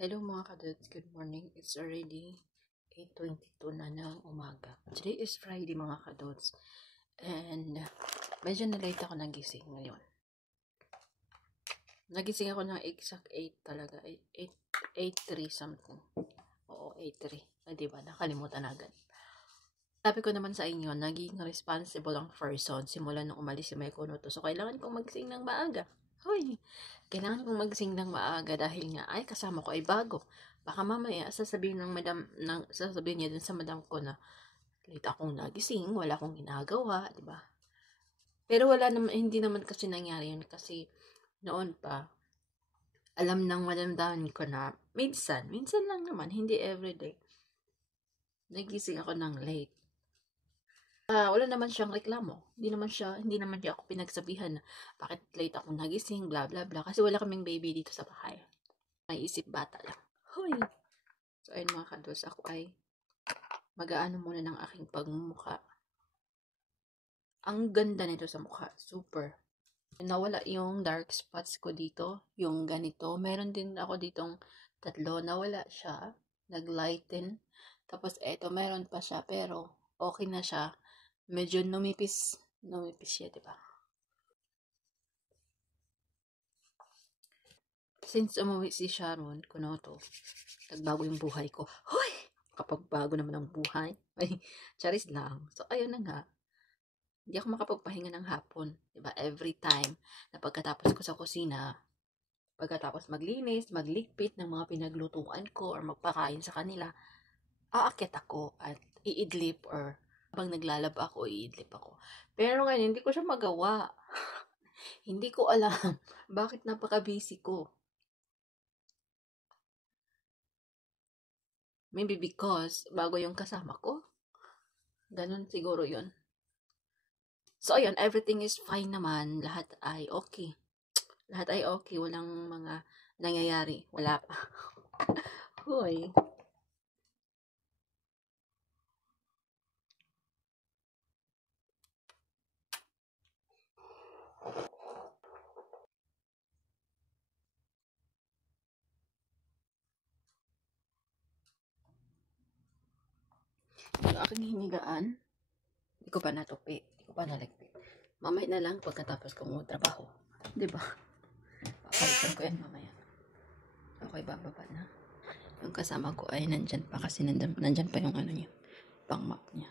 Hello mga kadods, good morning. It's already 8:22 na ng umaga. Today is Friday mga kadods. And medyo na-late ako nagising ngayon. Nagising ako ng exact 8 talaga. 8:03 something. Oo, 8:03. Diba? Nakalimutan agad. Sabi ko naman sa inyo, naging responsible ang person simula nung umalis si May Kunoto. So, kailangan kong magising ng maaga. Hoy! Kailangan kong magising ng maaga dahil nga, ay, kasama ko ay bago. Baka mamaya, sasabihin niya dun sa madam ko na late akong nagising, wala akong ginagawa, di ba? Pero hindi naman kasi nangyari yun kasi noon pa, alam ng madamdaman ko na minsan lang naman, hindi everyday. Nagising ako ng late. Wala naman siyang reklamo. Hindi naman niya ako pinagsabihan na bakit late ako nagising, bla bla bla. Kasi wala kaming baby dito sa bahay. May isip bata lang. Hoy! So, ayun mga kados, ako ay mag-aano muna ng aking pagmumukha. Ang ganda nito sa mukha. Super. Nawala yung dark spots ko dito. Yung ganito. Meron din ako ditong 3. Nawala siya. Nag-lighten. Tapos, eto, meron pa siya. Pero, okay na siya. Medyo numipis siya, diba? Since umuwi si Sharon Kunoto, nagbago yung buhay ko. Hoy! Kapag bago naman ang buhay. Ay, charis lang. So, ayun na nga. Hindi ako makapagpahinga ng hapon. Diba? Every time na pagkatapos ko sa kusina, pagkatapos maglinis, maglikpit ng mga pinaglutuan ko or magpakain sa kanila, aakyat ako at iidlip or habang naglalaba ako, iidlip ako. Pero ngayon, hindi ko siya magawa. Hindi ko alam bakit napaka-busy ko. Maybe because bago yung kasama ko. Ganun siguro yun. So, ayun, everything is fine naman. Lahat ay okay. Lahat ay okay. Walang mga nangyayari. Wala pa. Hoy. Yung aking hinigaan, hindi ko pa natupi. Hindi ko pa naligpit. Mamaya na lang pagkatapos kong trabaho. Diba? Papalitan ko yan mamaya. Okay, bababa na. Yung kasama ko ay nandyan pa kasi nandyan pa yung ano niya, pang map niya.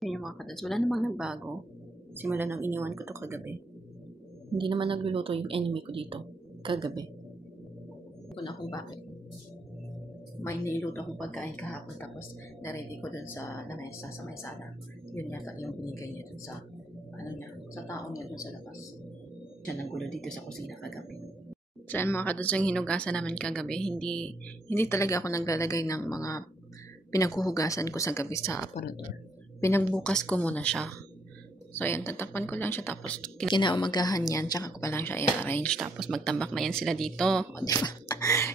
Yun yung mga kadas. Wala namang nagbago. Simula nang iniwan ko to kagabi. Hindi naman nagluluto yung enemy ko dito. Kagabi. Kung na kung bakit. May niluto akong pagkain kahapon tapos na-ready ko dun sa lamesa sa may sala. Yun yata yung binigay niya dun sa sa taong niya dun sa labas. Siya nanggulo dito sa kusina kagabi. So yan mga kados, yung hinugasan namin kagabi, hindi talaga ako naglalagay ng mga pinaghuhugasan ko sa gabi sa aparador. Pinagbukas ko muna siya. So ayan, tatakpan ko lang siya tapos kinaumagahan yan, tsaka ko pa lang siya i-arrange tapos magtambak na yan sila dito. O, diba?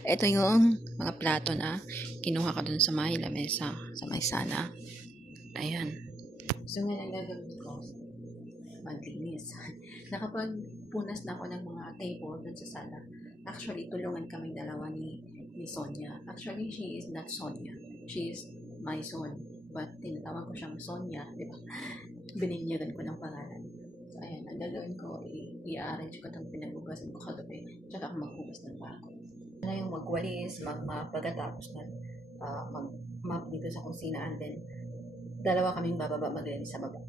Ito yung mga plato na kinuha ko dun sa may lamesa, sa may sala. Ayan. So ngayon ang gagawin ko, maglinis. Nakapagpunas na ako ng mga table dun sa sala. Actually, tulungan kaming dalawa ni Sonia. Actually, she is not Sonia. She is my son. But tinatawag ko siyang Sonia, di ba? Bininyagan ko ng pangalan. So, ayan, ang gagawin ko, i-arrange ko itong pinagbugasan ko kagabi. Tsaka ako magbugas ng bago. Na yung magwalis, mag-map, pagkatapos na mag-map dito sa kusina, and then dalawa kaming bababa, maglinis sa baba.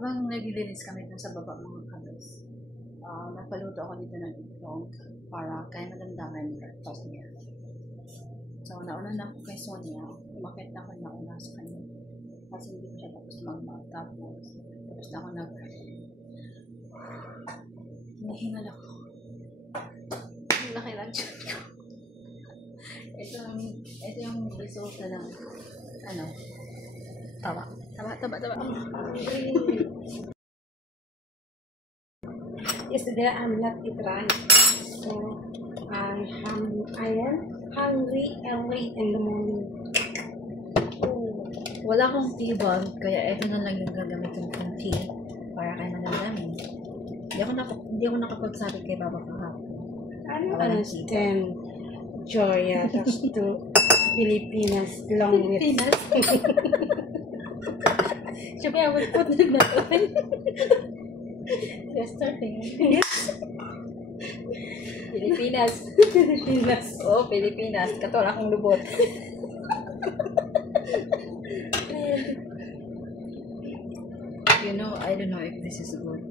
Habang naglilinis kami dun sa baba mga kalos, napaluto ako dito ng itlog. para kaya madamdaman yung breakfast niya. So, nauna na ako kay Sonia. Umakit na ako nauna sa kanya. Kasi hindi ko siya tapos tapos na ako hinihingal ako. Laki lang siya ko. Ito yung result na lang. Ano? Taba. Yesterday I'm not eat rice, so I am hungry early in the morning. Wala akong tea bag, kaya ito na lang yung gagamitin kong tea para kay madamdamin. Hindi ako nakapagsabi kay Baba kahapon. I don't understand, Joya. That's to Filipinas long with. Sabi, I would put it that way. Just starting. Pilipinas. Filipinas. Oh, Pilipinas. Katol akong lubot. You know, I don't know if this is good.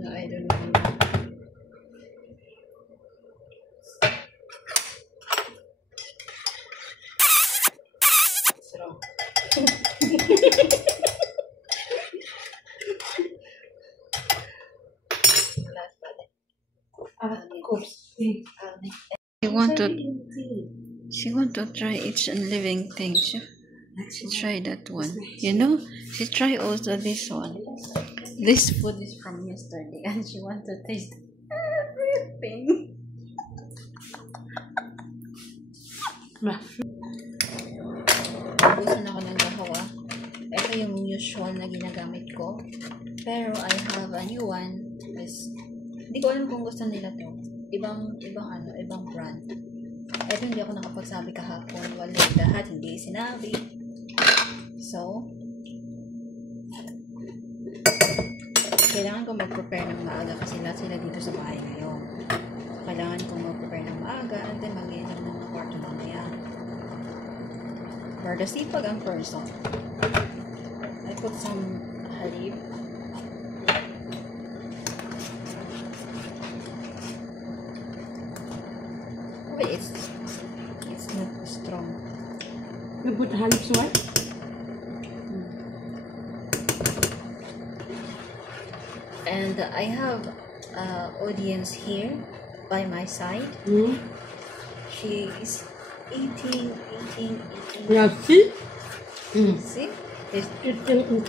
No, I don't know. It's wrong. Of course. She want to try each and living thing. She try that one. You know, she try also this one. This food is from yesterday, and she want to taste everything. Ubusan ako ng gahawa. Ito yung usual na ginagamit ko. Pero I have a new one. Hindi ko alam kung gusto nila to. Ibang brand. Ito hindi ako nakapagsabi kahapon. Wala lahat, hindi sinabi. So, kailangan ko mag-prepare ng maaga kasi lahat sila dito sa bahay ngayon. Kailangan ko mag-prepare ng maaga and then mag-iinom ng kwarto mamaya. For the sipag ang person. I put some halib. Okay, it's not strong. You put halib what? And I have audience here by my side. She is eating. Yeah, see? See? Eating.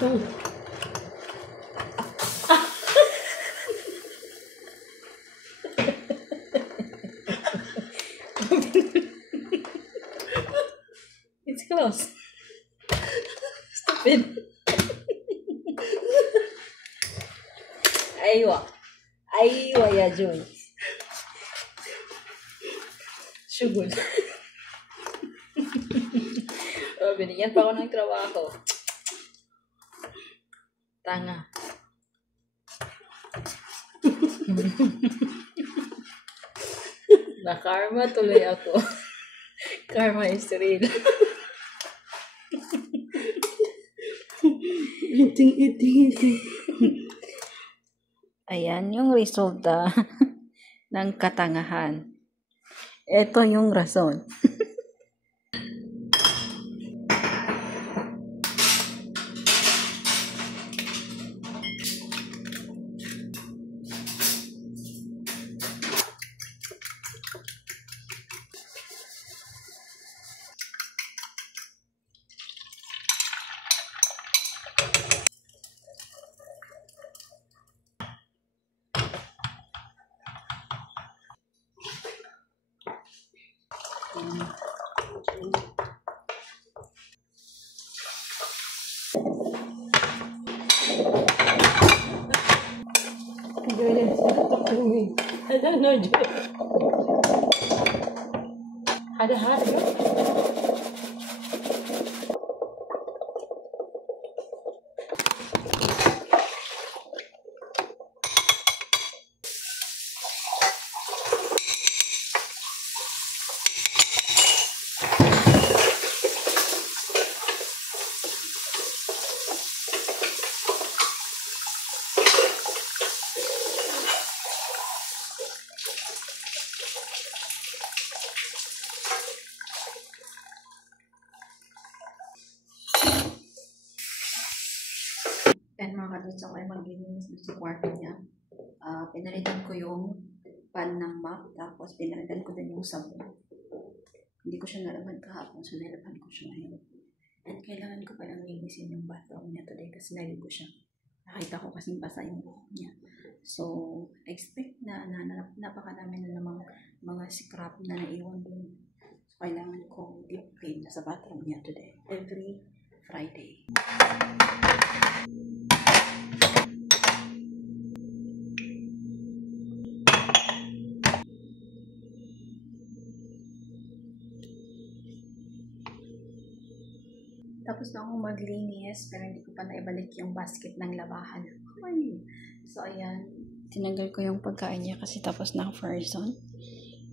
It's close. Stupid. Aywa ya Joy. Sugod. Oh, binigyan pa ako ng trabaho. Tanga. Na-karma tuloy ako. Karma is real. Eating. Ayan yung resulta ng katangahan. Ito yung rason. Talk to me. I don't know, Joy. Ada. maglinis sa kwarto niya. Pinalitan ko yung pan ng mop, tapos pinalitan ko din yung sabon. Hindi ko siya nalaman kahapon, so nalaman ko siya ngayon. And kailangan ko palang linisin yung bathroom niya today kasi naligo siya. Nakita ko kasing basa yung buhok niya. So, expect na napakarami na namang mga scrap na naiwan dun. So, kailangan ko deep clean na sa bathroom niya today. Every Friday. Tapos na akong maglinis, pero hindi ko pa naibalik yung basket ng labahan. So, ayan. Tinanggal ko yung pagkain niya kasi tapos na ang frozen.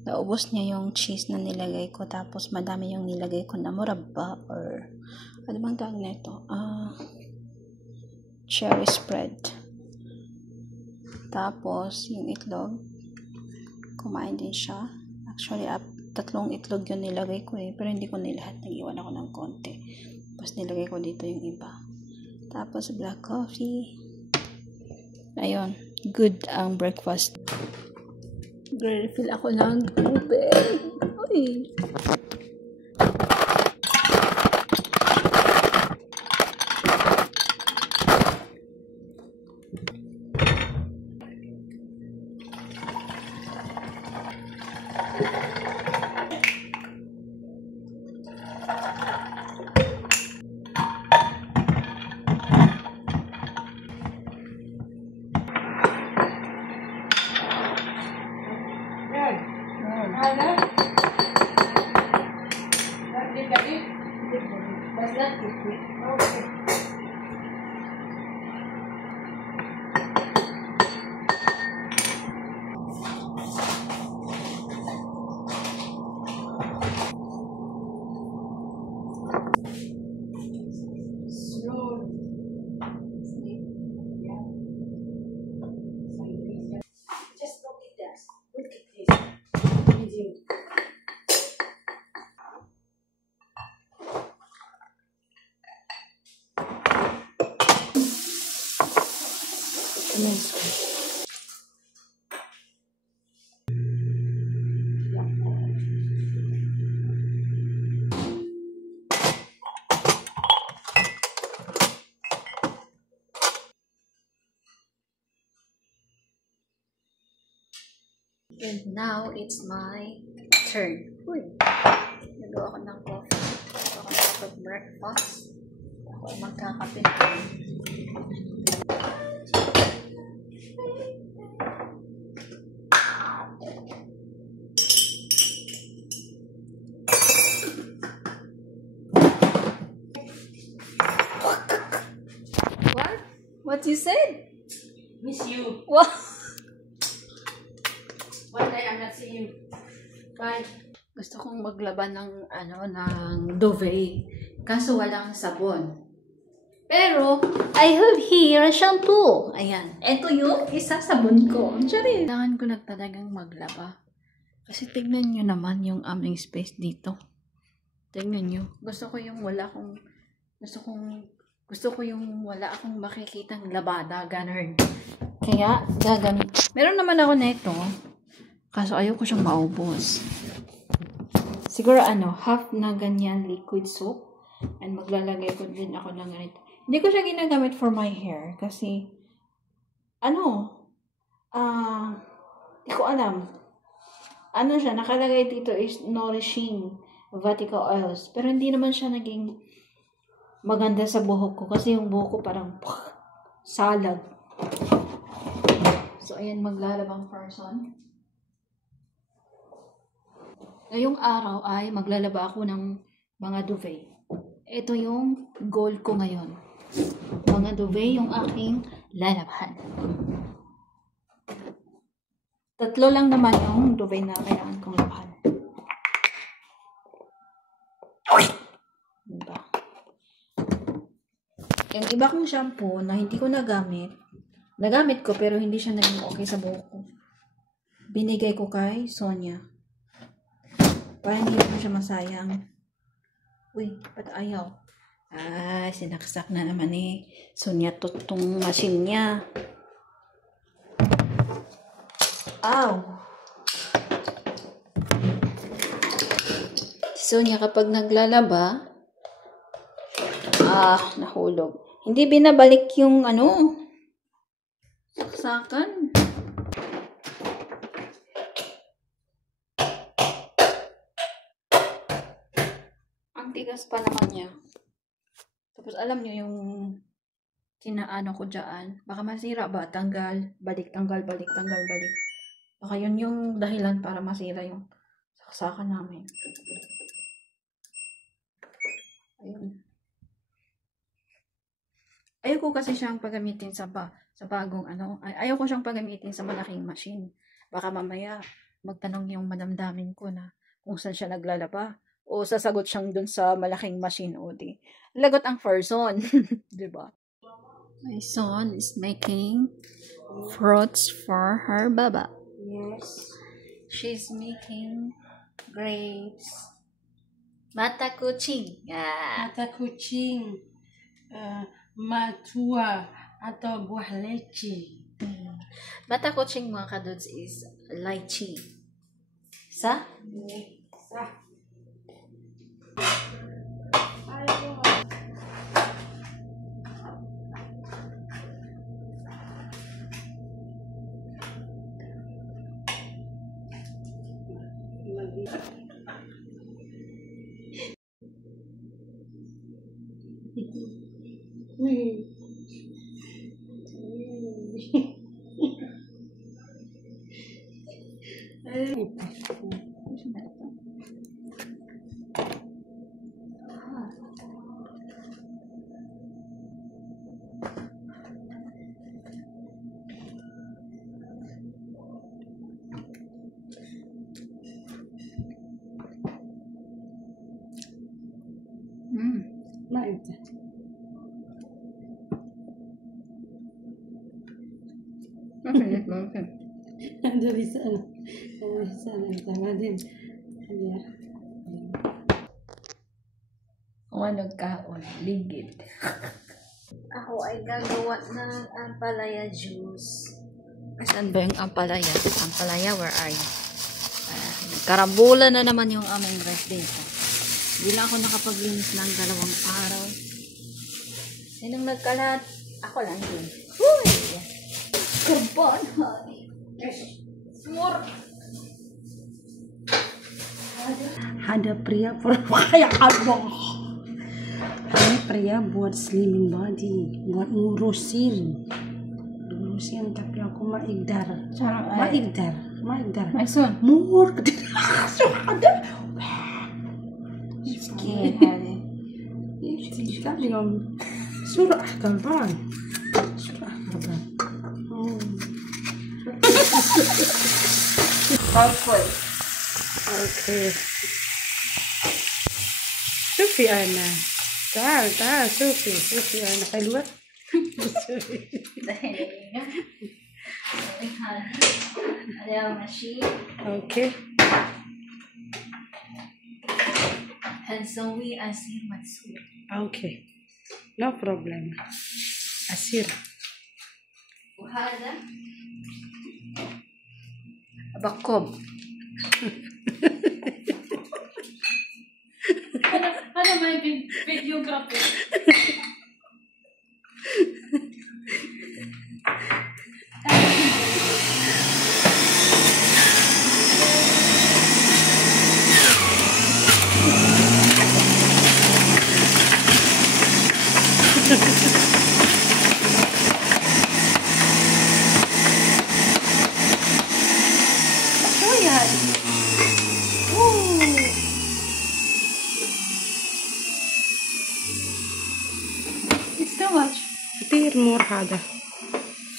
Naubos niya yung cheese na nilagay ko. Tapos, madami yung nilagay ko na murabba or ano bang tawag na ito? Cherry spread. Tapos, yung itlog. Kumain din siya. Actually, 3 itlog yung nilagay ko pero hindi ko nilahat. Nag-iwan ako ng konti. Tapos nilagay ko dito yung iba. Tapos black coffee. Ayun. Good ang breakfast. Refill ako ng tubig. Uy. And now, it's my turn. Uy! Nagawa ko ng coffee. Nagawa ko ng breakfast. Ako ay magkakape. What? What you said? Miss you. What? One day I'm not seeing you. Bye. Gusto kong maglaban ng ng duvet. Kaso walang sabon. Pero, I have here a shampoo. Ayan. Ito yung isa sabon ko. Sorry. Kailangan ko nagtalagang maglaba. Kasi tignan nyo naman yung aming space dito. Tignan nyo. Gusto ko yung wala akong makikitang labada. Ganun. Kaya, gagamit. Meron naman ako nito. Kaso ayoko siyang maubos. Siguro half na ganyan liquid soap. And maglalagay ko din ako ng ganito. Hindi ko siya ginagamit for my hair. Kasi, hindi ko alam. Siya, nakalagay dito is nourishing vertical oils. Pero hindi naman siya naging maganda sa buhok ko. Kasi yung buhok ko parang salag. So, ayan, maglalabang person. Ngayong araw ay maglalaba ako ng mga duvet. Ito yung goal ko ngayon. Mga duvet yung aking lalabahan. 3 lang naman yung duvet na kailangan kong labahan. Diba? Yung iba kong shampoo na hindi ko nagamit ko pero hindi siya naging okay sa buhok ko. Binigay ko kay Sonia. Para hindi ko siya masayang. Uy, ba't ayaw? Sinaksak na naman eh. Sonya to tong machine niya. Ow! Sonya kapag naglalaba, nahulog. Hindi binabalik yung saksakan. Ang tigas pa naman niya. Tapos alam niyo yung kinaano ko dyan. Baka masira ba? Tanggal, balik, tanggal, balik, tanggal, balik. Baka yun yung dahilan para masira yung saksakan namin. Ayun. Ayoko kasi siyang pagamitin sa bagong ayoko siyang pagamitin sa malaking machine. Baka mamaya magtanong yung madamdamin ko na kung saan siya naglalaba o sasagot siyang dun sa malaking machine o di. Lagot ang person, 'di ba? My son is making fruits for her baba. Yes. She's making grapes. Mata kucing. Mata kucing. Matua atau buah leci. Mata kucing mga kadods is lychee. Sa? Sa. ما انت هذا بيسأل انت بعدين Nagkaon, ligid. Ako ay gagawa ng ampalaya juice. Saan ba yung ampalaya? Ampalaya, where are you? Karambula na naman yung aming rest dito. Hindi lang ako nakapaglinis ng 2 araw. Sinong nagkalat? Ako lang din. Huy! Carbon, honey. Smur. Ada pria kayak Allah. Ini pria buat slimming body, buat ngurusin tapi aku maigdar. Maigdar. My son. Mur ada. Skin, honey. Sabi nga, surah kalban. Powerful. Okay. شوفي أنا تعال شوفي أنا حلوة. Okay. هنسوي عصير مسحوق. Okay. No problem. عصير. وهذا بقوم. أنا ما فيديوغرافي. It's too much. كتير مور هذا.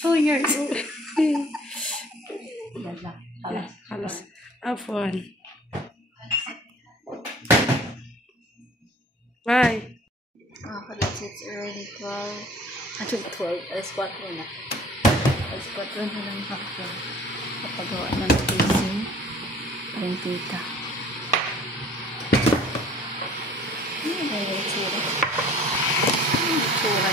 Oh, yours. خلاص عفوا. Bye. It's already 12. 12. Alas 4 na. Alas 4 na lang hapon. Kapagawa ng casing. Parang tita. Ay, tsura. basura